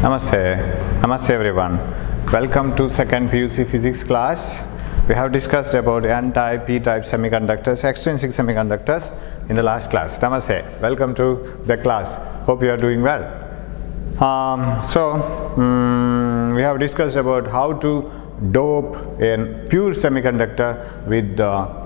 Namaste everyone. Welcome to second PUC physics class. We have discussed about N-type, P-type semiconductors, extrinsic semiconductors in the last class. Namaste. Welcome to the class. Hope you are doing well. We have discussed about how to dope a pure semiconductor with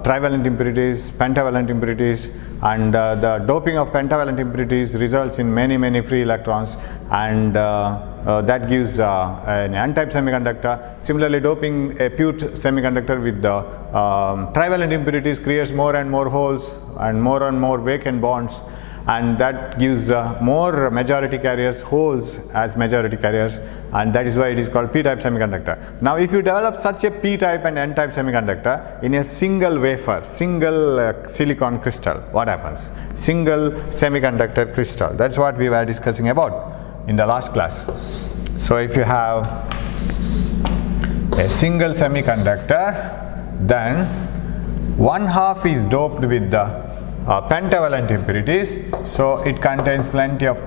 trivalent impurities, pentavalent impurities, and the doping of pentavalent impurities results in many free electrons, and that gives an N-type semiconductor. Similarly, doping a pure semiconductor with the trivalent impurities creates more and more holes and more vacant bonds, and that gives more majority carriers, holes as majority carriers, and that is why it is called P-type semiconductor. Now if you develop such a P-type and N-type semiconductor in a single wafer, single silicon crystal, what happens? Single semiconductor crystal. That's what we were discussing about in the last class. So if you have a single semiconductor, then one half is doped with the pentavalent impurities, so it contains plenty of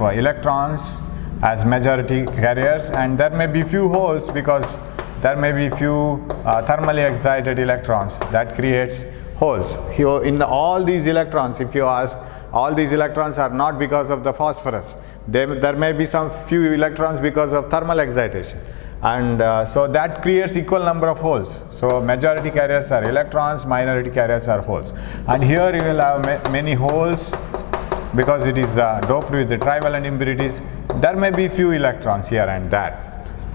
electrons as majority carriers, and there may be few holes because there may be few thermally excited electrons that creates holes. Here in all these electrons, if you ask, all these electrons are not because of the phosphorus. There may be some few electrons because of thermal excitation, and so that creates equal number of holes. So majority carriers are electrons, minority carriers are holes, and here you will have many holes because it is doped with the trivalent impurities. There may be few electrons here and there.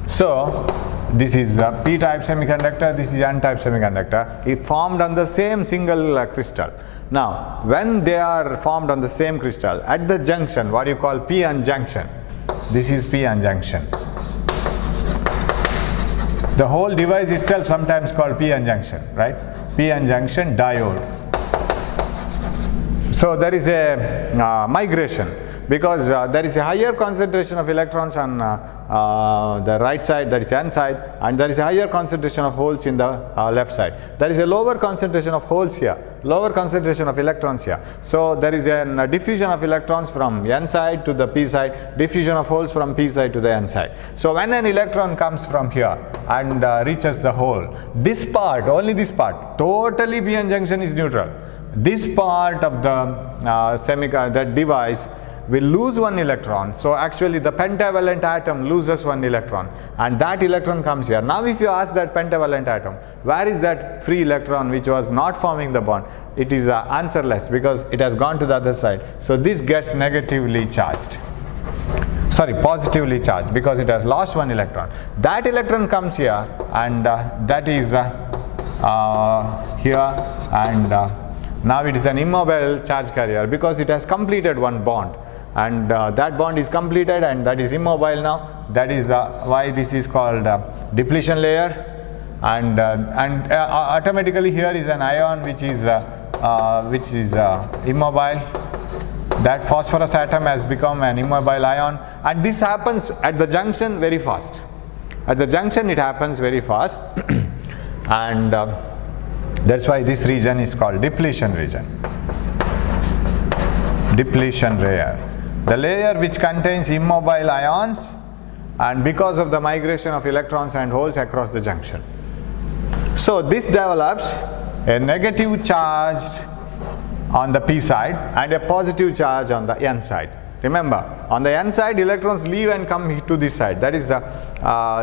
So this is a P-type semiconductor, this is N-type semiconductor. It formed on the same single crystal. Now when they are formed on the same crystal, at the junction, what you call P-N junction, this is P-N junction. The whole device itself sometimes called P-N junction, right? P-N junction diode. So there is a migration because there is a higher concentration of electrons on the right side, that is N side, and there is a higher concentration of holes in the left side. There is a lower concentration of holes here, lower concentration of electrons here. So there is a diffusion of electrons from N side to the P side, diffusion of holes from P side to the N side. So when an electron comes from here and reaches the hole, this part, only this part, totally P-N junction is neutral. This part of the device will lose one electron. So actually the pentavalent atom loses one electron, and that electron comes here. Now if you ask that pentavalent atom, where is that free electron which was not forming the bond? It is answerless because it has gone to the other side. So this gets negatively charged. Sorry, positively charged because it has lost one electron. That electron comes here, and that is here, and now it is an immobile charge carrier because it has completed one bond, and that bond is completed and that is immobile now. That is why this is called depletion layer, and automatically here is an ion which is immobile. That phosphorus atom has become an immobile ion, and this happens at the junction very fast. At the junction it happens very fast, and that's why this region is called depletion region. Depletion layer. The layer which contains immobile ions, and because of the migration of electrons and holes across the junction. So this develops a negative charge on the P side and a positive charge on the N side. Remember, on the N side electrons leave and come to this side, that is the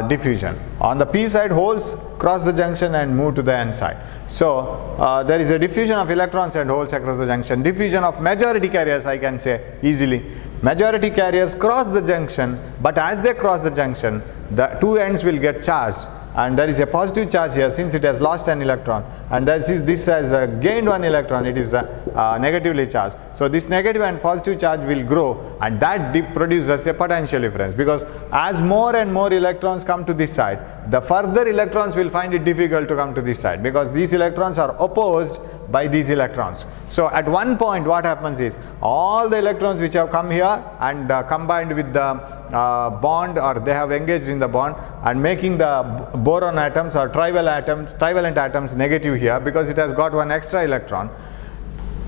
diffusion. On the P side, holes cross the junction and move to the N side. So there is a diffusion of electrons and holes across the junction. Diffusion of majority carriers, I can say easily. Majority carriers cross the junction, but as they cross the junction, the two ends will get charged, and there is a positive charge here since it has lost an electron, and this has gained one electron, it is negatively charged. So this negative and positive charge will grow, and that produces a potential difference, because as more and more electrons come to this side, the further electrons will find it difficult to come to this side because these electrons are opposed by these electrons. So at one point what happens is all the electrons which have come here and combined with the bond, or they have engaged in the bond and making the boron atoms or trivalent atoms negative here because it has got one extra electron.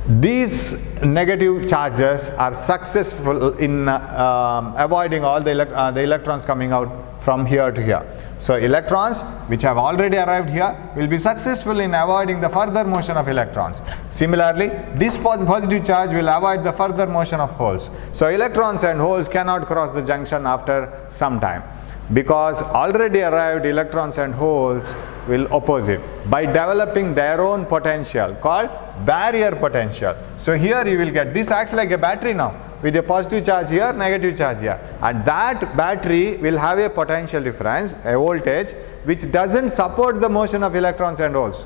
these negative charges are successful in avoiding all the electrons coming out from here to here. So electrons which have already arrived here will be successful in avoiding the further motion of electrons. Similarly, this positive charge will avoid the further motion of holes. So electrons and holes cannot cross the junction after some time, because already arrived electrons and holes will oppose it by developing their own potential called barrier potential. So here you will get, this acts like a battery now, with a positive charge here, negative charge here, and that battery will have a potential difference, a voltage, which doesn't support the motion of electrons and holes.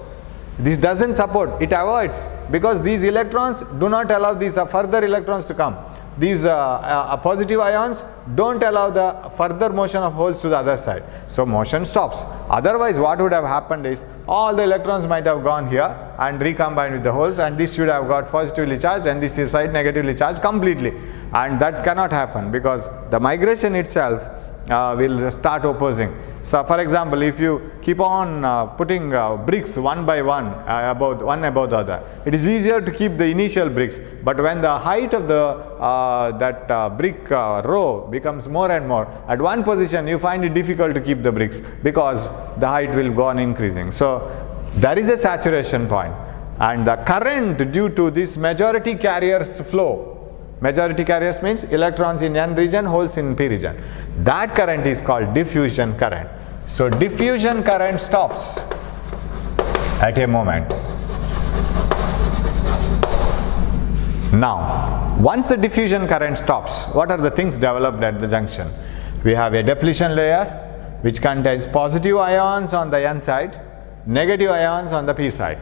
This doesn't support, it avoids, because these electrons do not allow these further electrons to come. These positive ions don't allow the further motion of holes to the other side. So motion stops. Otherwise what would have happened is, all the electrons might have gone here and recombined with the holes, and this should have got positively charged and this side negatively charged completely. And that cannot happen, because the migration itself will start opposing. So for example, if you keep on putting bricks one by one, above the other, it is easier to keep the initial bricks. But when the height of the brick row becomes more and more, at one position you find it difficult to keep the bricks, because the height will go on increasing. So there is a saturation point, and the current due to this majority carriers flow. Majority carriers means electrons in N region, holes in P region. That current is called diffusion current. So diffusion current stops at a moment. Now, once the diffusion current stops, what are the things developed at the junction? We have a depletion layer which contains positive ions on the N side, negative ions on the P side.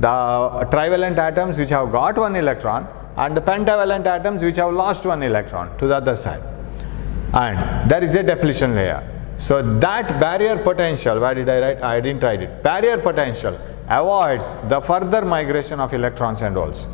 The trivalent atoms which have got one electron, and the pentavalent atoms which have lost one electron to the other side. And there is a depletion layer. So that barrier potential, where did I write? I didn't write it. Barrier potential avoids the further migration of electrons and holes.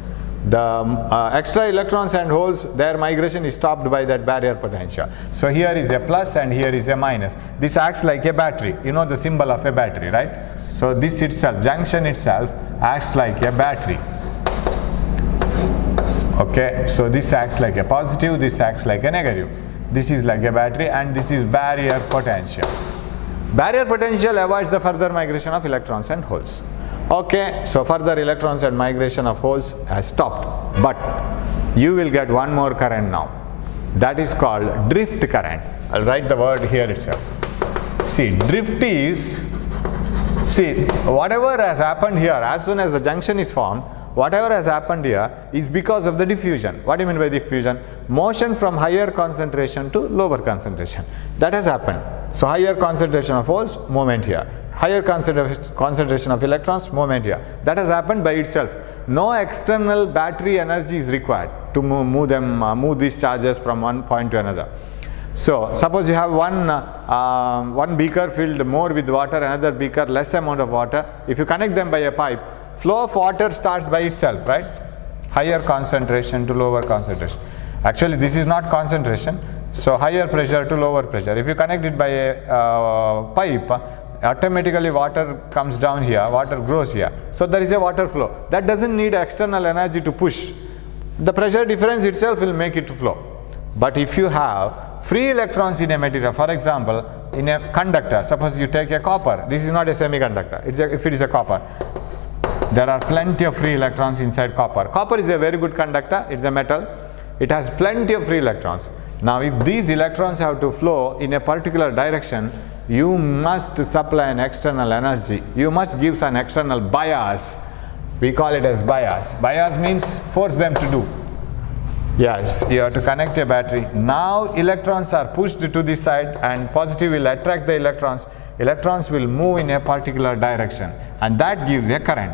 The extra electrons and holes, their migration is stopped by that barrier potential. So here is a plus and here is a minus. This acts like a battery. You know the symbol of a battery, right? So this itself, junction itself, acts like a battery. Okay, so this acts like a positive, this acts like a negative. This is like a battery, and this is barrier potential. Barrier potential avoids the further migration of electrons and holes. Okay, so further electrons and migration of holes has stopped. But you will get one more current now. That is called drift current. I'll write the word here itself. See, drift is, see, whatever has happened here, as soon as the junction is formed, whatever has happened here is because of the diffusion. What do you mean by diffusion? Motion from higher concentration to lower concentration. That has happened. So higher concentration of holes, movement here. Higher concentration of electrons, movement here. That has happened by itself. No external battery energy is required to move these charges from one point to another. So suppose you have one beaker filled more with water, another beaker less amount of water. If you connect them by a pipe, flow of water starts by itself, right? Higher concentration to lower concentration. Actually, this is not concentration. So higher pressure to lower pressure. If you connect it by a pipe, automatically water comes down here, water grows here. So there is a water flow. That doesn't need external energy to push. The pressure difference itself will make it flow. But if you have free electrons in a material, for example, in a conductor, suppose you take a copper. This is not a semiconductor. If it is a copper, there are plenty of free electrons inside copper. Copper is a very good conductor. It's a metal. It has plenty of free electrons. Now, if these electrons have to flow in a particular direction, you must supply an external energy. You must give an external bias. We call it as bias. Bias means force them to do. Yes, you have to connect a battery. Now electrons are pushed to this side, and positive will attract the electrons. Electrons will move in a particular direction, and that gives a current.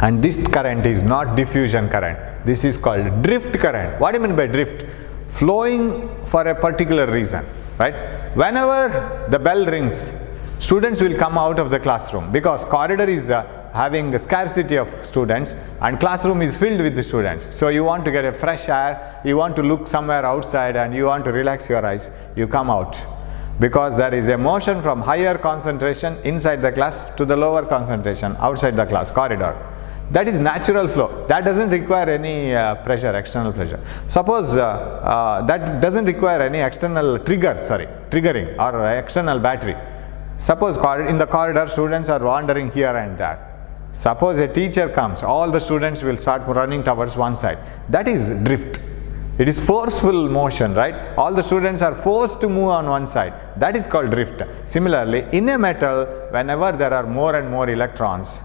And this current is not diffusion current. This is called drift current. What do you mean by drift? Flowing for a particular reason, right? Whenever the bell rings, students will come out of the classroom, because corridor is having a scarcity of students and classroom is filled with the students. So you want to get a fresh air, you want to look somewhere outside and you want to relax your eyes, you come out. Because there is a motion from higher concentration inside the class to the lower concentration outside the class corridor. That is natural flow. That doesn't require any pressure, external pressure. Suppose that doesn't require any external triggering or external battery. Suppose in the corridor students are wandering here and there. Suppose a teacher comes, all the students will start running towards one side. That is drift. It is forceful motion, right? All the students are forced to move on one side. That is called drift. Similarly, in a metal, whenever there are more and more electrons,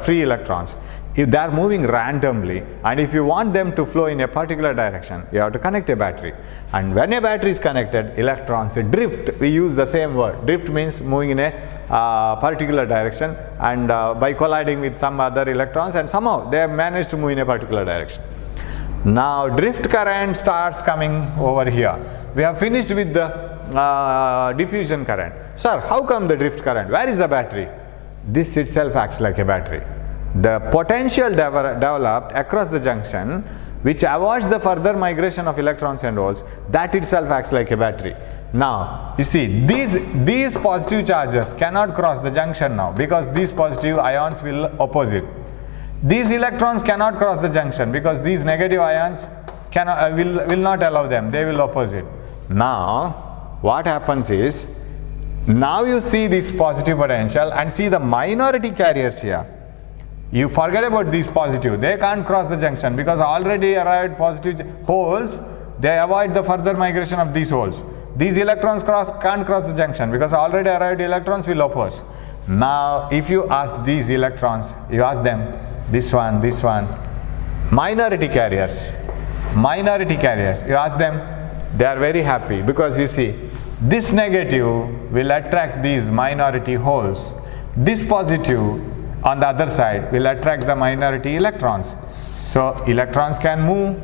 free electrons, if they are moving randomly, and if you want them to flow in a particular direction, you have to connect a battery. And when a battery is connected, electrons drift. We use the same word. Drift means moving in a particular direction, and by colliding with some other electrons, and somehow they have managed to move in a particular direction. Now drift current starts coming over here. We have finished with the diffusion current. Sir, how come the drift current? Where is the battery? This itself acts like a battery. The potential developed across the junction, which avoids the further migration of electrons and holes, that itself acts like a battery. Now you see, these positive charges cannot cross the junction now, because these positive ions will oppose it. These electrons cannot cross the junction because these negative ions will not allow them, they will oppose it. Now what happens is, now you see this positive potential and see the minority carriers here. You forget about these positive, they can't cross the junction because already arrived positive holes, they avoid the further migration of these holes. These electrons can't cross the junction because already arrived electrons will oppose. Now if you ask these electrons, you ask them, this one, minority carriers, you ask them, they are very happy because you see, this negative will attract these minority holes. This positive on the other side will attract the minority electrons. So electrons can move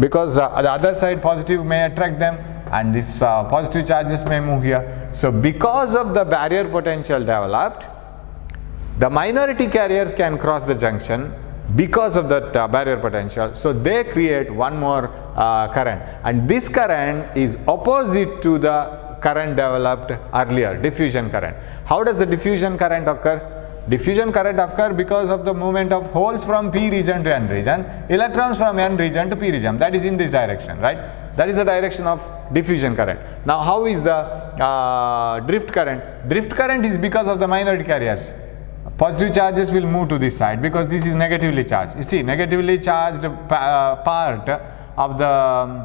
because the other side positive may attract them, and these positive charges may move here. So because of the barrier potential developed, the minority carriers can cross the junction because of that barrier potential. So they create one more current, and this current is opposite to the current developed earlier, diffusion current. How does the diffusion current occur? Diffusion current occurs because of the movement of holes from P region to N region, electrons from N region to P region. That is in this direction, right? That is the direction of diffusion current. Now how is the drift current? Drift current is because of the minority carriers. Positive charges will move to this side because this is negatively charged. You see, negatively charged part of the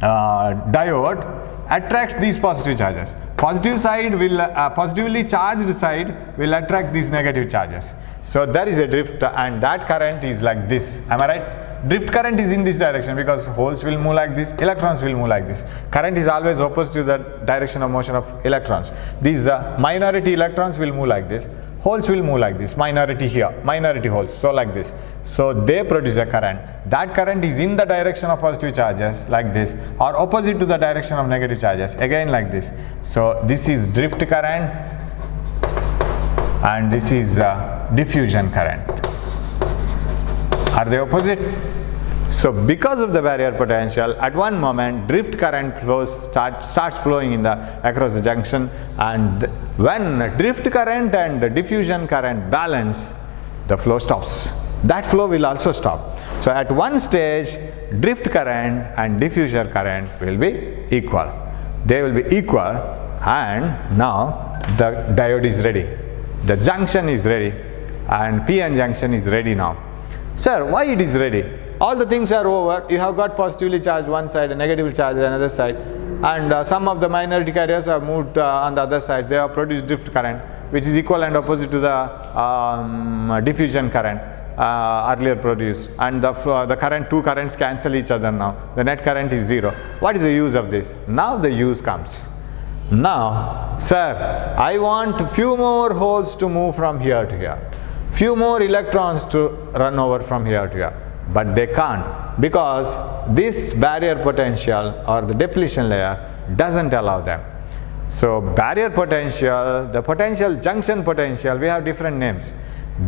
diode attracts these positive charges. Positive side will positively charged side will attract these negative charges. So there is a drift, and that current is like this. Am I right? Drift current is in this direction because holes will move like this, electrons will move like this. Current is always opposed to the direction of motion of electrons. These minority electrons will move like this, holes will move like this, minority here, minority holes, so like this. So they produce a current. That current is in the direction of positive charges like this, or opposite to the direction of negative charges, again like this. So this is drift current and this is diffusion current. Are they opposite? So because of the barrier potential, at one moment drift current starts flowing across the junction, and when drift current and diffusion current balance, the flow stops. That flow will also stop. So at one stage, drift current and diffusion current will be equal. They will be equal, and now the diode is ready. The junction is ready, and PN junction is ready now. Sir, why it is ready? All the things are over. You have got positively charged one side and negatively charged another side, and some of the minority carriers have moved on the other side. They have produced drift current, which is equal and opposite to the diffusion current earlier produced, and the current, two currents cancel each other now. The net current is zero. What is the use of this? Now the use comes. Now, sir, I want few more holes to move from here to here, few more electrons to run over from here to here, but they can't because this barrier potential or the depletion layer doesn't allow them. So barrier potential, the potential junction potential, we have different names,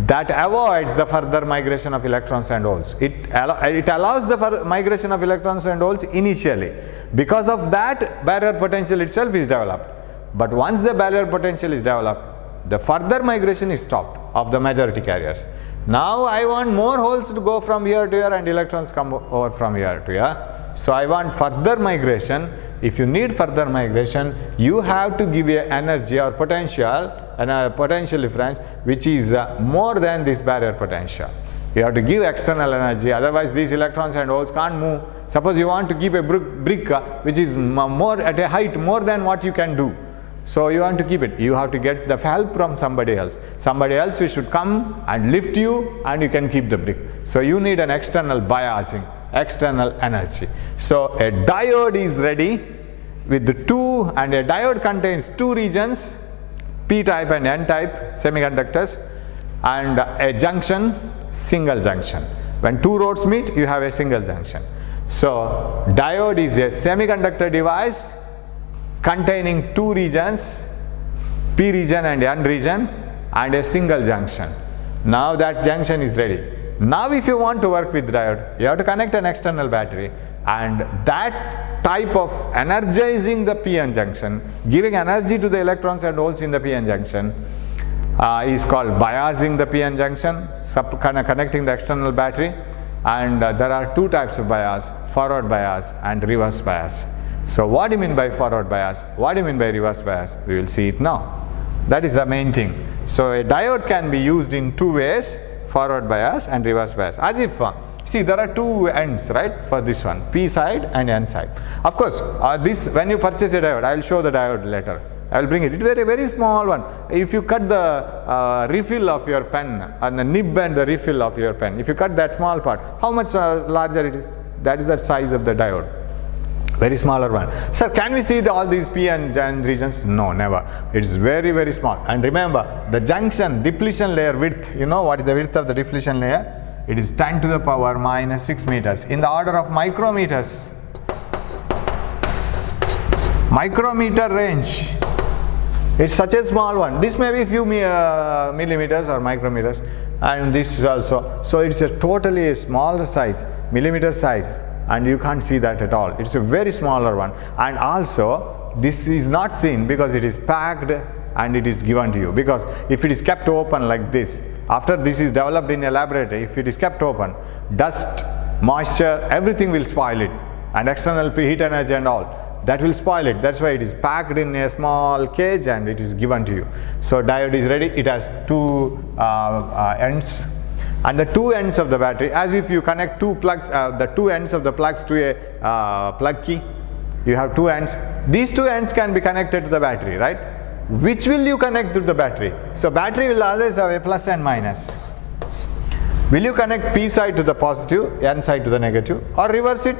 that avoids the further migration of electrons and holes. It allows the migration of electrons and holes initially. Because of that, barrier potential itself is developed. But once the barrier potential is developed, the further migration is stopped of the majority carriers. Now I want more holes to go from here to here and electrons come over from here to here. So I want further migration. If you need further migration, you have to give a energy or potential and a potential difference which is more than this barrier potential. You have to give external energy, otherwise these electrons and holes can't move. Suppose you want to keep a brick which is more at a height more than what you can do. So you want to keep it. You have to get the help from somebody else. Somebody else who should come and lift you, and you can keep the brick. So you need an external biasing, external energy. So a diode is ready with the two, and a diode contains two regions, P-type and N-type semiconductors, and a junction, single junction. When two rods meet, you have a single junction. So diode is a semiconductor device containing two regions, P region and N region, and a single junction. Now that junction is ready. Now if you want to work with diode, you have to connect an external battery, and that type of energizing the PN junction, giving energy to the electrons and holes in the PN junction, is called biasing the PN junction, connecting the external battery. And there are two types of bias, forward bias and reverse bias. So what do you mean by forward bias? What do you mean by reverse bias? We will see it now. That is the main thing. So a diode can be used in two ways, forward bias and reverse bias. As if, see, there are two ends, right, for this one, P side and N side. Of course, this, when you purchase a diode, I will show the diode later. I will bring it. It's very small one. If you cut the refill of your pen, and the nib and the refill of your pen, if you cut that small part, how much larger it is? That is the size of the diode. Very smaller one. Sir, can we see all these P and N regions? No, never. It is very small. And remember, the junction depletion layer width, you know what is the width of the depletion layer? It is 10 to the power minus 6 meters, in the order of micrometers. Micrometer range. It's such a small one. This may be few millimeters or micrometers, and this is also. So it's a totally smaller size, millimeter size, and you can't see that at all. It's a very smaller one. And also this is not seen because it is packed and it is given to you. Because if it is kept open like this, after this is developed in a laboratory, if it is kept open, dust, moisture, everything will spoil it, and external heat energy and all, that will spoil it. That's why it is packed in a small cage and it is given to you. So diode is ready. It has two ends, and the two ends of the battery, as if you connect two plugs, the two ends of the plugs to a plug key. You have two ends. These two ends can be connected to the battery, right? Which will you connect to the battery? So battery will always have a plus and minus. Will you connect P side to the positive, N side to the negative, or reverse it?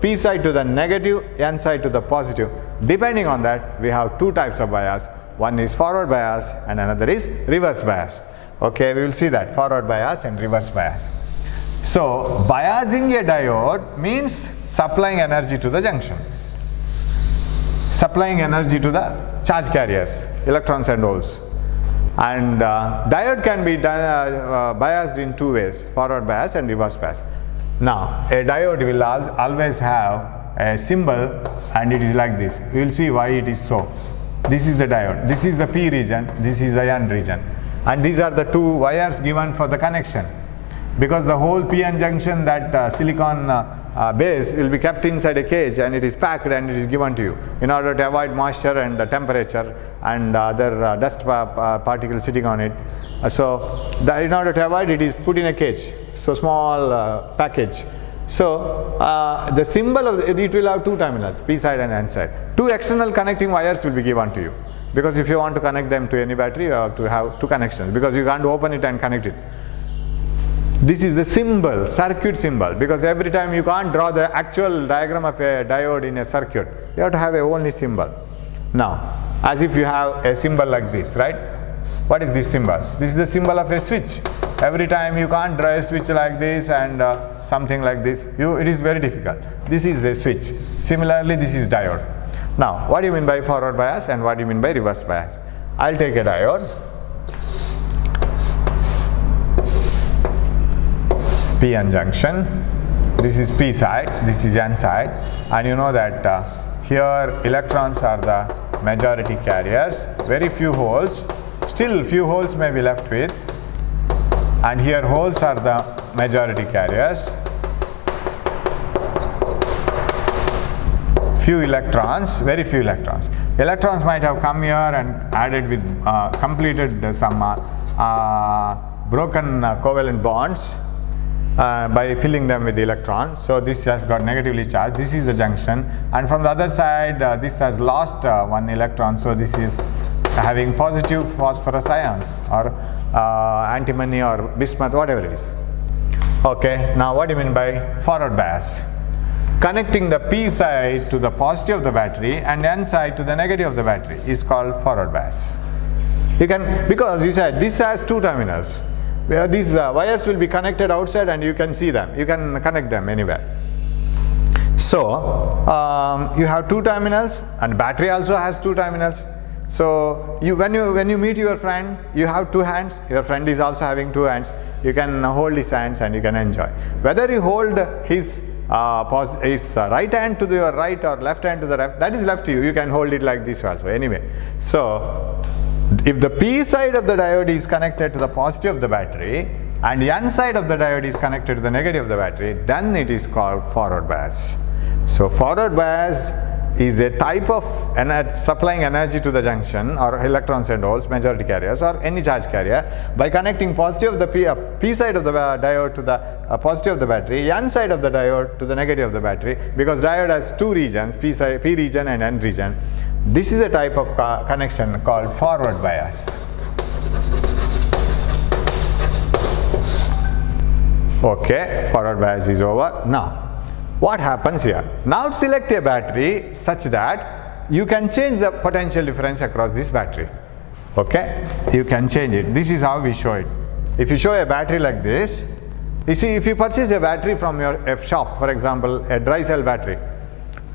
P side to the negative, N side to the positive. Depending on that, we have two types of bias. One is forward bias and another is reverse bias. Okay, we will see that, forward bias and reverse bias. So biasing a diode means supplying energy to the junction, supplying energy to the charge carriers, electrons and holes. And diode can be biased in two ways, forward bias and reverse bias. Now a diode will always have a symbol, and it is like this. You will see why it is so. This is the diode, this is the P region, this is the N region, and these are the two wires given for the connection. Because the whole PN junction, that silicon base, will be kept inside a cage, and it is packed and it is given to you in order to avoid moisture and temperature and other dust particles sitting on it. So in order to avoid it, is put in a cage, so small package. So the symbol of it will have two terminals, P side and N side. Two external connecting wires will be given to you, because if you want to connect them to any battery, you have to have two connections, because you can't open it and connect it. This is the symbol, circuit symbol, because every time you can't draw the actual diagram of a diode in a circuit, you have to have a only symbol. Now, as if you have a symbol like this, right? What is this symbol? This is the symbol of a switch. Every time you can't draw a switch like this and something like this, it is very difficult. This is a switch. Similarly, this is diode. Now, what do you mean by forward bias and what do you mean by reverse bias? I'll take a diode, PN junction, this is P side, this is N side, and you know that here electrons are the majority carriers, very few holes, still few holes may be left with, and here holes are the majority carriers. Few electrons, very few electrons. Electrons might have come here and added with completed some broken covalent bonds by filling them with electrons. So this has got negatively charged. This is the junction, and from the other side this has lost one electron. So this is having positive phosphorus ions or antimony or bismuth, whatever it is. Okay, now what do you mean by forward bias? Connecting the P side to the positive of the battery and N side to the negative of the battery is called forward bias. You can, because you said this has two terminals, where these wires will be connected outside and you can see them, you can connect them anywhere. So you have two terminals, and battery also has two terminals. So when you meet your friend, you have two hands, your friend is also having two hands, you can hold his hands and you can enjoy. Whether you hold his right hand to your right or left hand to the left, that is left to you. You can hold it like this also, anyway. So if the P side of the diode is connected to the positive of the battery and the N side of the diode is connected to the negative of the battery, then it is called forward bias. So forward bias is a type of supplying energy to the junction or electrons and holes, majority carriers or any charge carrier, by connecting positive of the P side of the diode to the positive of the battery, N side of the diode to the negative of the battery, because diode has two regions, P region and N region. This is a type of connection called forward bias. Okay, forward bias is over. Now what happens here? Now select a battery such that you can change the potential difference across this battery. Okay, you can change it. This is how we show it. If you show a battery like this, you see, if you purchase a battery from your shop, for example a dry cell battery,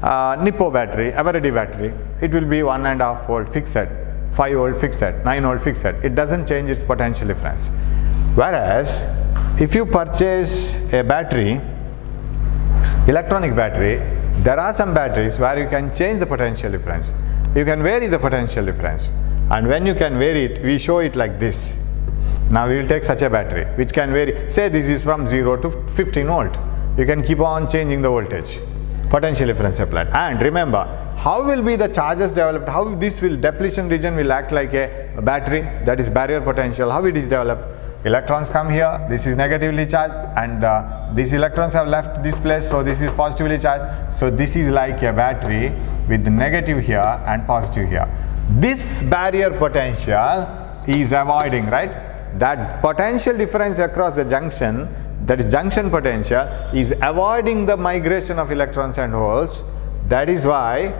Nippo battery, Eveready battery, it will be 1.5 volt fixed, 5 volt fixed, 9 volt fixed. It doesn't change its potential difference. Whereas if you purchase a battery, electronic battery, there are some batteries where you can change the potential difference. You can vary the potential difference, and when you can vary it, we show it like this. Now we will take such a battery which can vary, say this is from 0 to 15 volt. You can keep on changing the voltage, potential difference applied. And remember, how will be the charges developed, how this will, depletion region will act like a battery, that is barrier potential, how it is developed. Electrons come here, this is negatively charged, and these electrons have left this place, so this is positively charged. So this is like a battery with negative here and positive here. This barrier potential is avoiding, right? That potential difference across the junction, that is junction potential, is avoiding the migration of electrons and holes. That is why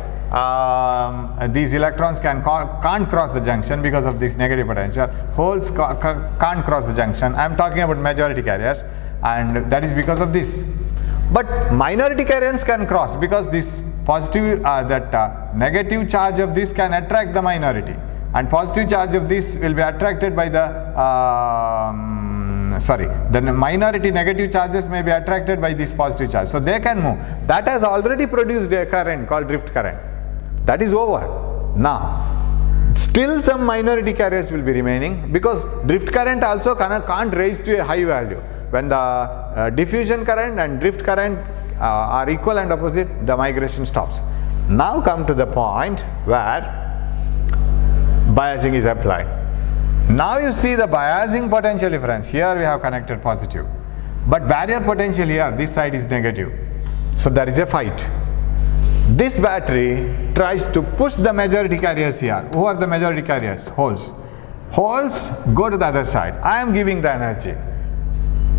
these electrons can't cross the junction because of this negative potential. Holes can't cross the junction. I am talking about majority carriers, and that is because of this. But minority carriers can cross, because this positive, negative charge of this can attract the minority, and positive charge of this will be attracted by the the minority negative charges may be attracted by this positive charge, so they can move. That has already produced a current called drift current. That is over. Now still some minority carriers will be remaining, because drift current also can't raise to a high value. When the diffusion current and drift current are equal and opposite, the migration stops. Now come to the point where biasing is applied. Now you see the biasing potential difference. Here we have connected positive, but barrier potential here, this side is negative. So there is a fight. This battery tries to push the majority carriers here. Who are the majority carriers? Holes. Holes go to the other side. I am giving the energy.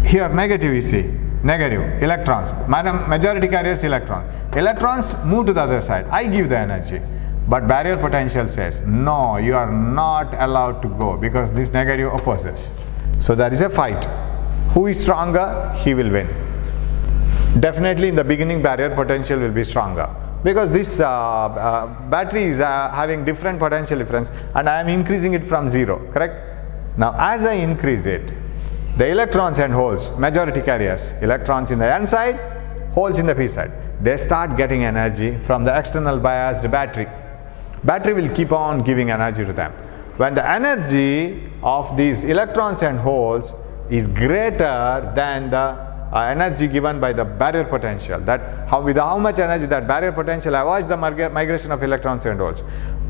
Here negative, you see, negative, electrons. Majority carriers, electrons. Electrons move to the other side. I give the energy. But barrier potential says, no, you are not allowed to go, because this negative opposes. So there is a fight. Who is stronger? He will win. Definitely in the beginning barrier potential will be stronger, because this battery is having different potential difference, and I am increasing it from 0, correct? Now as I increase it, the electrons and holes, majority carriers, electrons in the N side, holes in the P side, they start getting energy from the external biased battery. Battery will keep on giving energy to them. When the energy of these electrons and holes is greater than the energy given by the barrier potential. That with how much energy that barrier potential avoids the migration of electrons and holes.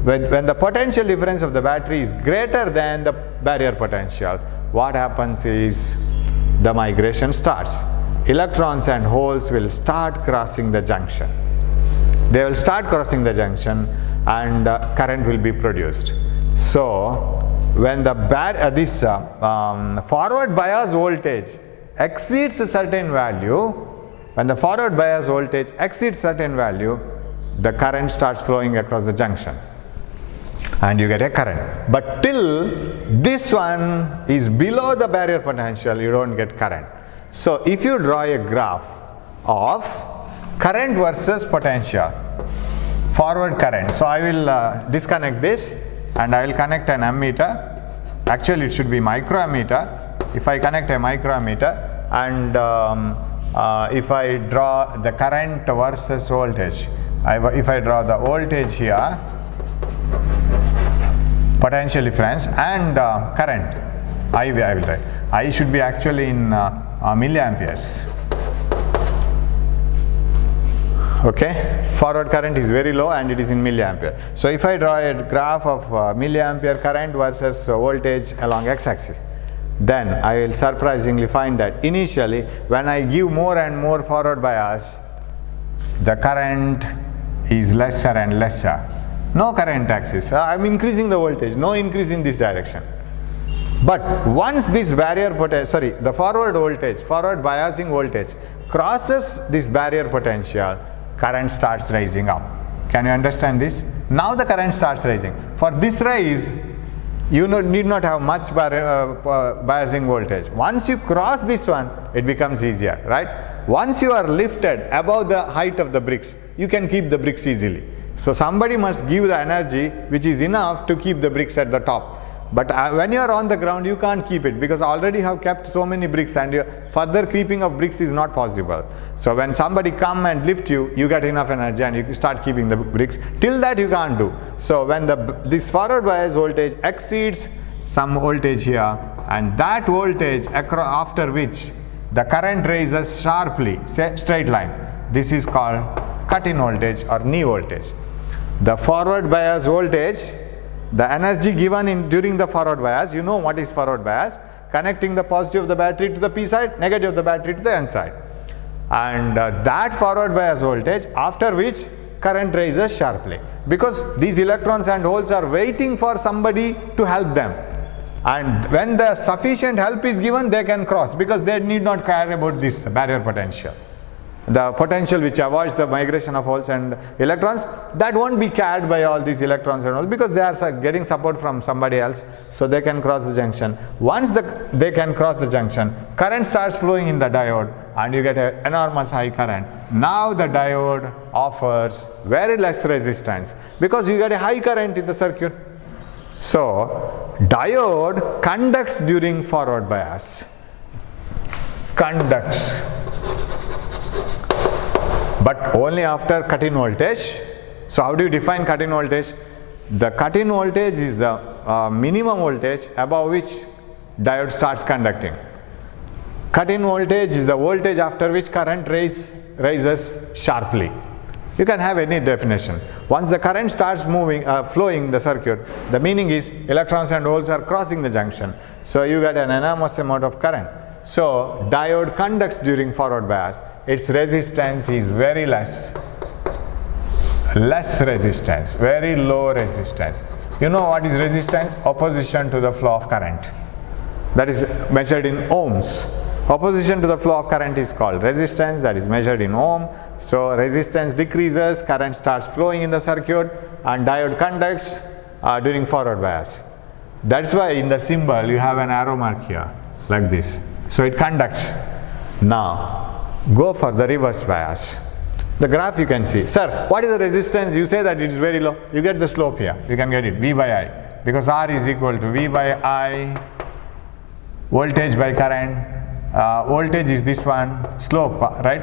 When the potential difference of the battery is greater than the barrier potential, what happens is the migration starts. Electrons and holes will start crossing the junction. They will start crossing the junction and current will be produced. So when the forward bias voltage exceeds a certain value, when the forward bias voltage exceeds certain value, the current starts flowing across the junction and you get a current. But till this one is below the barrier potential, you don't get current. So if you draw a graph of current versus potential, forward current. So I will disconnect this and I will connect an ammeter. Actually it should be microammeter. If I connect a microammeter and if I draw the current versus voltage, if I draw the voltage here, potential difference and current, I will write. I should be actually in milliamperes. Okay, forward current is very low and it is in milliampere. So if I draw a graph of milliampere current versus voltage along x-axis, then I will surprisingly find that initially when I give more and more forward bias, the current is lesser and lesser. No current axis. I am increasing the voltage, no increase in this direction. But once this the forward voltage, forward biasing voltage crosses this barrier potential, current starts rising up. Can you understand this? Now the current starts rising. For this rise, you need not have much biasing voltage. Once you cross this one, it becomes easier, right? Once you are lifted above the height of the bricks, you can keep the bricks easily. So somebody must give the energy which is enough to keep the bricks at the top. But when you are on the ground, you can't keep it because already have kept so many bricks and further keeping of bricks is not possible. So when somebody come and lift you, you get enough energy and you start keeping the bricks. Till that you can't do. So when this forward bias voltage exceeds some voltage here, and that voltage after which the current rises sharply, say straight line, this is called cut-in voltage or knee voltage. The forward bias voltage, the energy given during the forward bias, you know what is forward bias, connecting the positive of the battery to the P side, negative of the battery to the N side. And that forward bias voltage after which current rises sharply, because these electrons and holes are waiting for somebody to help them. And when the sufficient help is given, they can cross because they need not care about this barrier potential. The potential which avoids the migration of holes and electrons, that won't be carried by all these electrons and all because they are getting support from somebody else, so they can cross the junction. Once they can cross the junction, current starts flowing in the diode and you get an enormous high current. Now the diode offers very less resistance because you get a high current in the circuit. So diode conducts during forward bias, conducts, but only after cut-in voltage. So how do you define cut-in voltage? The cut-in voltage is the minimum voltage above which diode starts conducting. Cut-in voltage is the voltage after which current rises sharply. You can have any definition. Once the current starts flowing the circuit, the meaning is electrons and holes are crossing the junction. So you get an enormous amount of current. So diode conducts during forward bias. Its resistance is very less resistance, very low resistance. You know what is resistance? Opposition to the flow of current. That is measured in ohms. Opposition to the flow of current is called resistance, that is measured in ohm. So resistance decreases, current starts flowing in the circuit and diode conducts during forward bias. That's why in the symbol you have an arrow mark here like this. So it conducts. Now go for the reverse bias. The graph you can see. Sir, what is the resistance? You say that it is very low. You get the slope here. You can get it V by I, because R is equal to V by I, voltage by current. Voltage is this one, slope, right?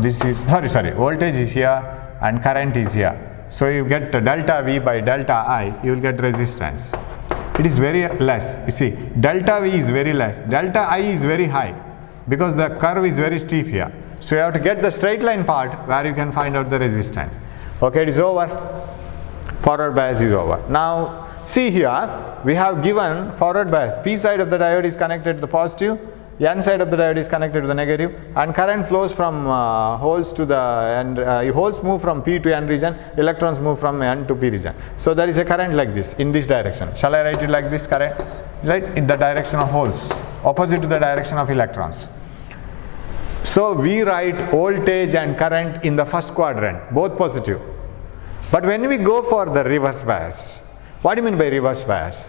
This is, sorry, voltage is here and current is here. So you get delta V by delta I, you will get resistance. it is very less. You see, delta V is very less, delta I is very high because the curve is very steep here. So you have to get the straight line part where you can find out the resistance. Okay, it is over. Forward bias is over. Now see here, we have given forward bias. P side of the diode is connected to the positive, N side of the diode is connected to the negative, and current flows from holes to the holes move from P to N region, electrons move from N to P region. So there is a current like this in this direction. Shall I write it like this current? Right, in the direction of holes, opposite to the direction of electrons. So we write voltage and current in the first quadrant, both positive. But when we go for the reverse bias, what do you mean by reverse bias?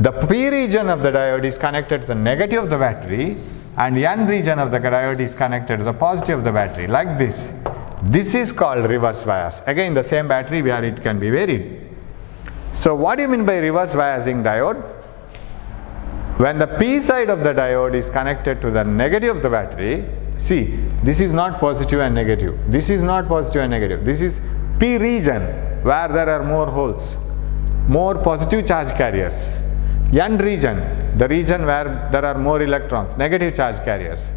The P region of the diode is connected to the negative of the battery, and N region of the diode is connected to the positive of the battery, like this. This is called reverse bias. Again, the same battery where it can be varied. So what do you mean by reverse biasing diode? When the P side of the diode is connected to the negative of the battery, see, this is not positive and negative. This is not positive and negative. This is P region where there are more holes, more positive charge carriers. N region, the region where there are more electrons, negative charge carriers.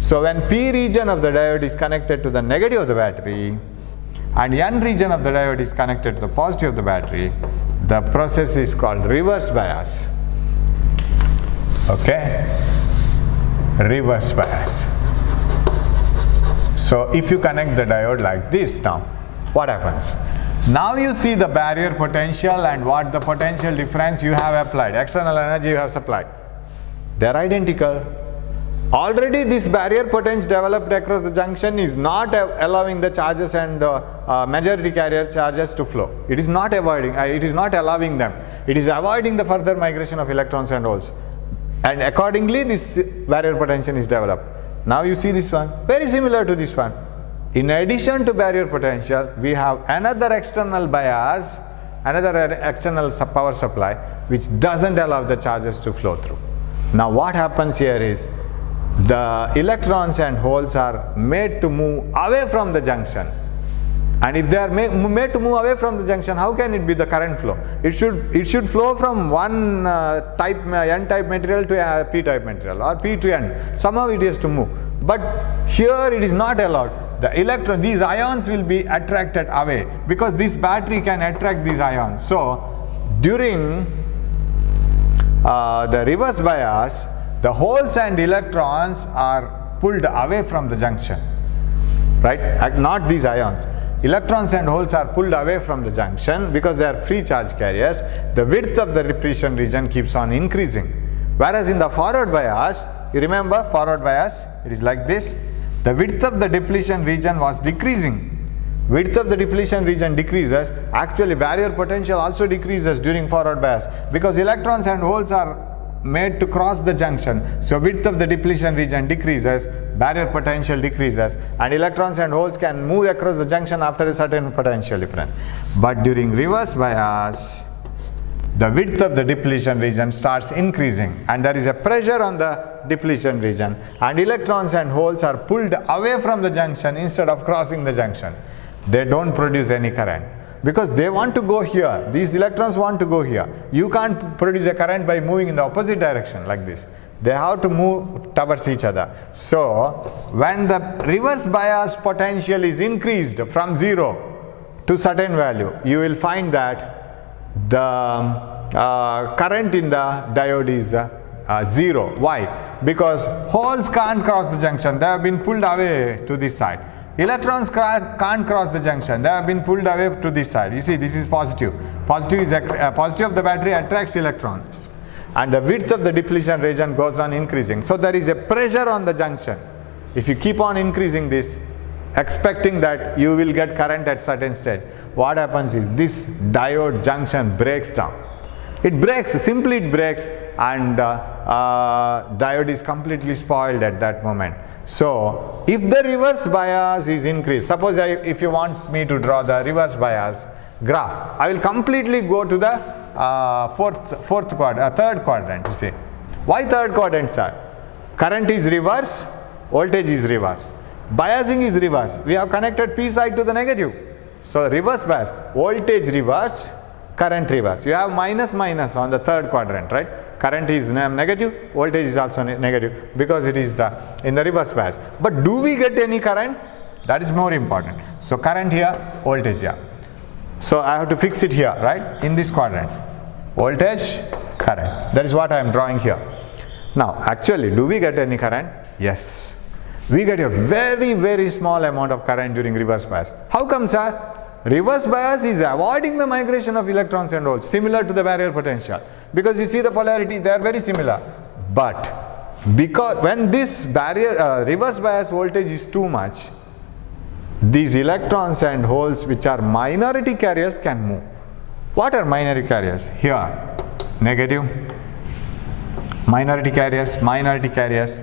So when P region of the diode is connected to the negative of the battery and N region of the diode is connected to the positive of the battery, the process is called reverse bias. Okay, reverse bias. So if you connect the diode like this now, what happens? Now you see the barrier potential and what the potential difference you have applied, external energy you have supplied. They are identical. Already this barrier potential developed across the junction is not allowing the charges and majority carrier charges to flow. It is not avoiding, it is not allowing them. It is avoiding the further migration of electrons and holes. And accordingly this barrier potential is developed. Now you see this one, very similar to this one. In addition to barrier potential, we have another external bias, another external power supply which doesn't allow the charges to flow through. Now what happens here is the electrons and holes are made to move away from the junction. And if they are made to move away from the junction, how can it be the current flow? It should flow from one type N-type material to a P-type material, or P to N. Somehow it has to move. But here it is not allowed. The these ions will be attracted away because this battery can attract these ions. So during the reverse bias, the holes and electrons are pulled away from the junction, right? Not these ions. Electrons and holes are pulled away from the junction because they are free charge carriers. The width of the depletion region keeps on increasing. Whereas in the forward bias, you remember forward bias, it is like this. The width of the depletion region was decreasing. Width of the depletion region decreases. Actually, barrier potential also decreases during forward bias because electrons and holes are made to cross the junction. So width of the depletion region decreases, barrier potential decreases, and electrons and holes can move across the junction after a certain potential difference. But during reverse bias, the width of the depletion region starts increasing and there is a pressure on the depletion region, and electrons and holes are pulled away from the junction instead of crossing the junction. They don't produce any current because they want to go here. These electrons want to go here. You can't produce a current by moving in the opposite direction like this. They have to move towards each other. So when the reverse bias potential is increased from 0 to certain value, you will find that the current in the diode is 0. Why? Because holes can't cross the junction. They have been pulled away to this side. Electrons can't cross the junction. They have been pulled away to this side. You see, this is positive. Positive of the battery attracts electrons. And the width of the depletion region goes on increasing. So there is a pressure on the junction. If you keep on increasing this, expecting that you will get current at certain stage, what happens is this diode junction breaks down. It breaks, simply it breaks, and diode is completely spoiled at that moment. So if the reverse bias is increased, suppose if you want me to draw the reverse bias graph, I will completely go to the third quadrant, you see. Why third quadrant, sir? Current is reverse, voltage is reverse, biasing is reverse. We have connected P side to the negative. So reverse bias, voltage reverse, current reverse. You have minus minus on the third quadrant, right? Current is negative, voltage is also negative because it is in the reverse bias. But do we get any current? That is more important. So current here, voltage here. So I have to fix it here, right? In this quadrant. Voltage, current. That is what I am drawing here. Now actually, do we get any current? Yes. We get a very, very small amount of current during reverse bias. How come, sir? Reverse bias is avoiding the migration of electrons and holes, similar to the barrier potential. Because you see the polarity, they are very similar. But because when this reverse bias voltage is too much, these electrons and holes which are minority carriers can move. What are minority carriers? Here, negative, minority carriers, minority carriers,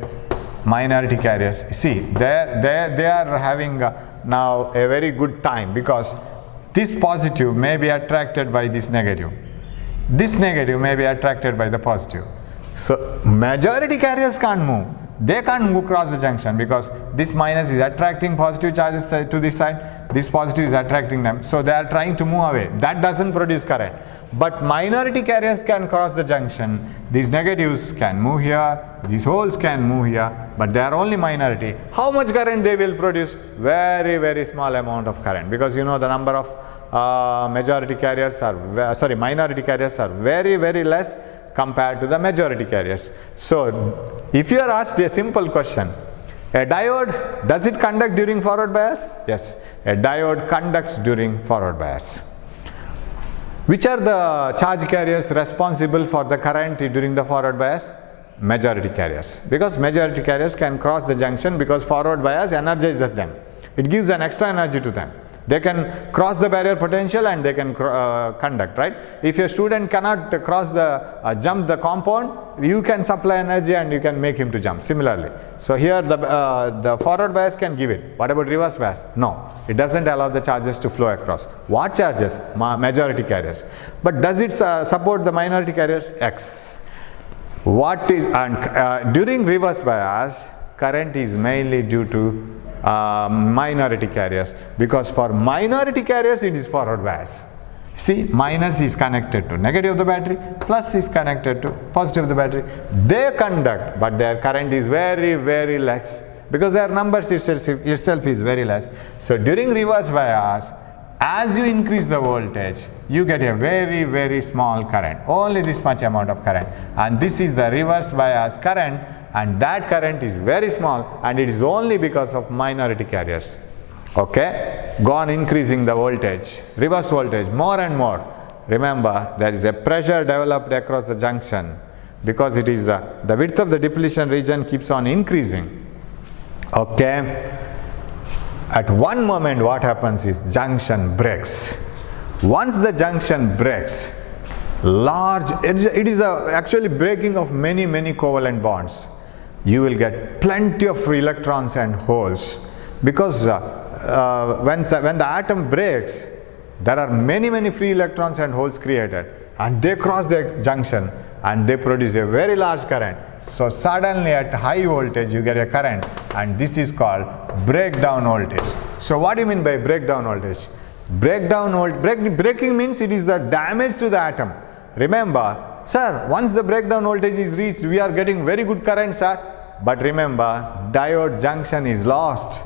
minority carriers. See, they are having now a very good time because this positive may be attracted by this negative. This negative may be attracted by the positive. So majority carriers can't move. They can't move across the junction because this minus is attracting positive charges to this side, this positive is attracting them. So they are trying to move away. That doesn't produce current. But minority carriers can cross the junction. These negatives can move here, these holes can move here, but they are only minority. How much current they will produce? Very, very small amount of current, because you know the number of minority carriers are very, very less compared to the majority carriers. So if you are asked a simple question, a diode, does it conduct during forward bias? Yes, a diode conducts during forward bias. Which are the charge carriers responsible for the current during the forward bias? Majority carriers, because majority carriers can cross the junction because forward bias energizes them. It gives an extra energy to them. They can cross the barrier potential and they can conduct, right? If a student cannot cross the jump the compound, you can supply energy and you can make him to jump. Similarly, so here the forward bias can give it. What about reverse bias? No, it doesn't allow the charges to flow across. What charges? Majority carriers. But does it support the minority carriers? X. What is during reverse bias, current is mainly due to minority carriers, because for minority carriers it is forward bias. See, minus is connected to negative of the battery, plus is connected to positive of the battery. They conduct, but their current is very, very less because their numbers itself is very less. So during reverse bias, as you increase the voltage, you get a very, very small current, only this much amount of current, and this is the reverse bias current. And that current is very small, and it is only because of minority carriers. Okay, go on increasing the voltage, reverse voltage more and more. Remember, there is a pressure developed across the junction because it is the width of the depletion region keeps on increasing. Okay, at one moment what happens is junction breaks. Once the junction breaks, it is actually breaking of many, many covalent bonds. You will get plenty of electrons and holes, because when the atom breaks, there are many, many free electrons and holes created, and they cross the junction and they produce a very large current. So suddenly at high voltage you get a current, and this is called breakdown voltage. So what do you mean by breakdown voltage? Breaking means it is the damage to the atom. Remember, sir, once the breakdown voltage is reached, we are getting very good current, sir. But remember, diode junction is lost.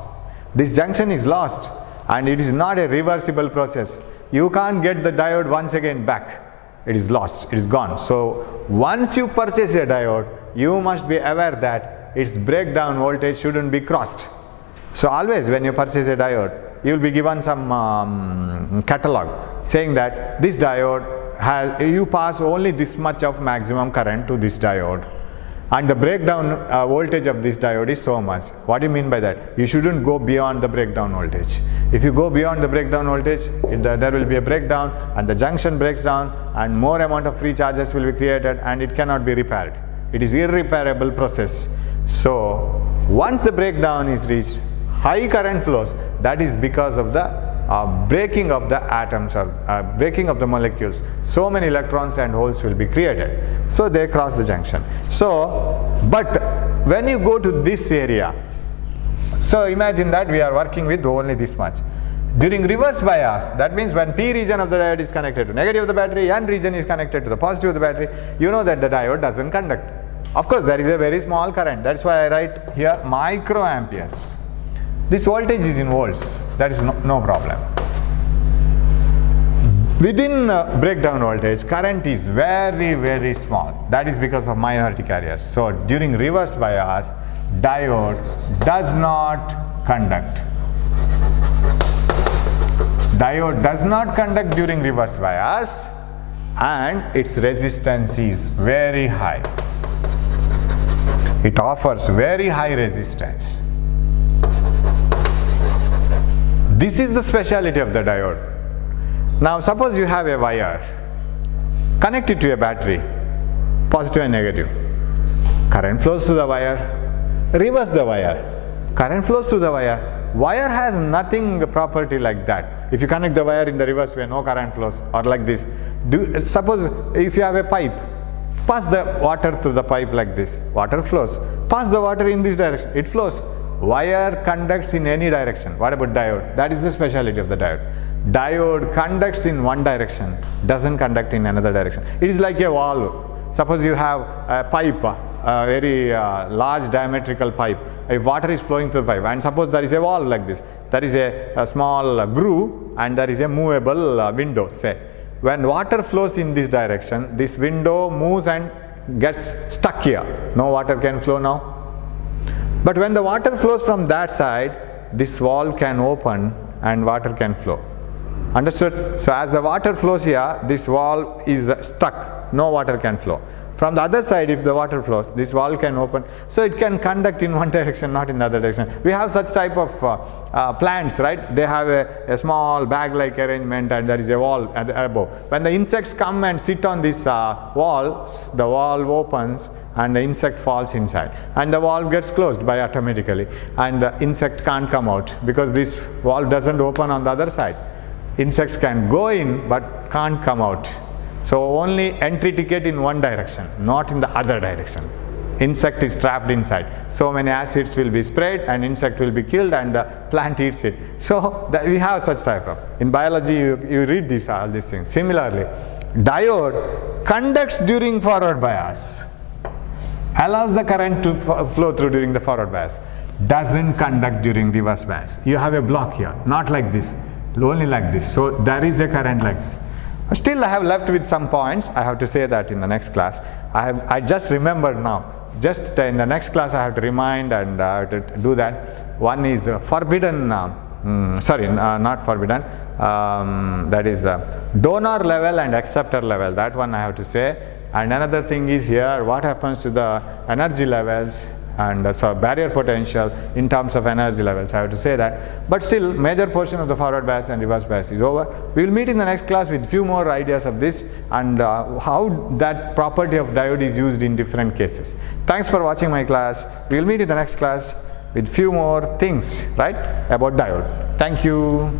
This junction is lost, and it is not a reversible process. You can't get the diode once again back. It is lost, it is gone. So once you purchase a diode, you must be aware that its breakdown voltage shouldn't be crossed. So always when you purchase a diode, you will be given some catalog saying that this diode you pass only this much of maximum current to this diode, and the breakdown voltage of this diode is so much. What do you mean by that? You shouldn't go beyond the breakdown voltage. If you go beyond the breakdown voltage, there will be a breakdown and the junction breaks down and more amount of free charges will be created, and it cannot be repaired. It is irreparable process. So once the breakdown is reached, high current flows. That is because of the breaking of the atoms or breaking of the molecules. So many electrons and holes will be created. So they cross the junction. So, but when you go to this area, so imagine that we are working with only this much. During reverse bias, that means when P region of the diode is connected to negative of the battery, N region is connected to the positive of the battery, you know that the diode doesn't conduct. Of course, there is a very small current. That's why I write here microamperes. This voltage is in volts. That is no problem. Within breakdown voltage, current is very, very small. That is because of minority carriers. So during reverse bias, diode does not conduct. Diode does not conduct during reverse bias, and its resistance is very high. It offers very high resistance. This is the speciality of the diode. Now suppose you have a wire connected to a battery, positive and negative. Current flows through the wire. Reverse the wire. Current flows through the wire. Wire has nothing property like that. If you connect the wire in the reverse way, no current flows, or like this. Suppose if you have a pipe, pass the water through the pipe like this, water flows. Pass the water in this direction, it flows. Wire conducts in any direction. What about diode? That is the speciality of the diode. Diode conducts in one direction, doesn't conduct in another direction. It is like a valve. Suppose you have a pipe, a very large diametrical pipe. If water is flowing through the pipe, and suppose there is a valve like this, there is a small groove and there is a movable window, say. When water flows in this direction, this window moves and gets stuck here. No water can flow now. But when the water flows from that side, this valve can open and water can flow. Understood? So as the water flows here, this valve is stuck. No water can flow. From the other side, if the water flows, this valve can open. So it can conduct in one direction, not in the other direction. We have such type of plants, right? They have a small bag-like arrangement and there is a wall at the above. When the insects come and sit on this wall, the valve opens and the insect falls inside. And the valve gets closed by automatically. And the insect can't come out because this valve doesn't open on the other side. Insects can go in but can't come out. So only entry ticket in one direction, not in the other direction. Insect is trapped inside. So many acids will be sprayed and insect will be killed and the plant eats it. So we have such type of. In biology you read all these things. Similarly, diode conducts during forward bias, allows the current to flow through during the forward bias, doesn't conduct during reverse bias. You have a block here, not like this, only like this. So there is a current like this. Still I have left with some points. I have to say that in the next class. I just remembered now. Just in the next class I have to remind and I have to do that. One is forbidden, not forbidden, that is donor level and acceptor level. That one I have to say. And another thing is here, what happens to the energy levels and so barrier potential in terms of energy levels. I have to say that. But still, major portion of the forward bias and reverse bias is over. We will meet in the next class with few more ideas of this and how that property of diode is used in different cases. Thanks for watching my class. We will meet in the next class with few more things, right, about diode. Thank you.